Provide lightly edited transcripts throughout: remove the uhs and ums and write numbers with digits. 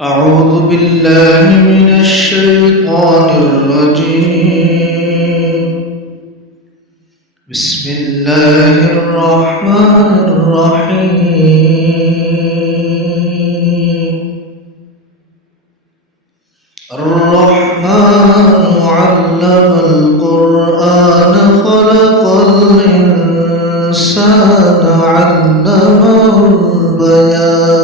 أعوذ بالله من الشيطان الرجيم. بسم الله الرحمن الرحيم. الرحمن علم القرآن خلق الإنسان علمه البيان.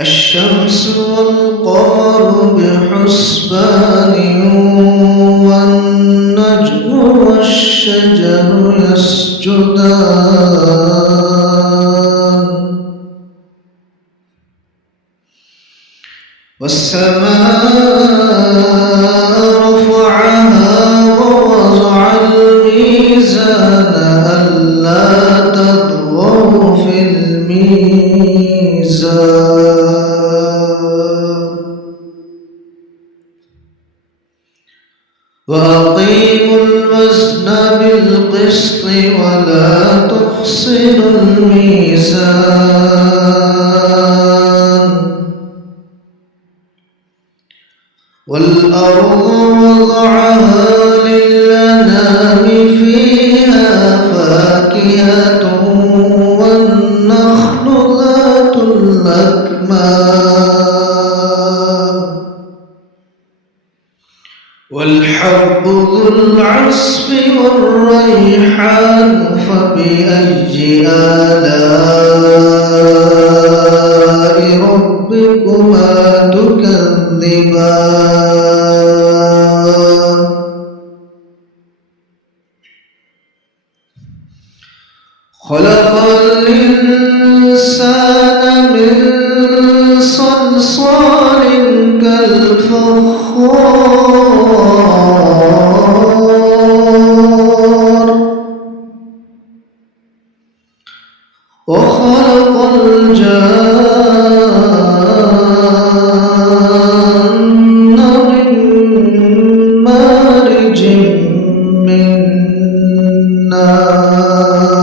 الشمس والقمر بحسبان والنجم والشجر يسجدان والسماء رفعها ووضع الميزان ألا تطغوا في الميزان وأقيموا الوزن بالقسط ولا تخسروا الميزان والأرض وضعها للأنام فيها فاكهة والنخل ذات الأكمام والحب ذو العصف والريحان فبأي آلاء ربكما تكذبان خلق الإنسان من صلصال كالفخار وخلق الجان من مارج من نار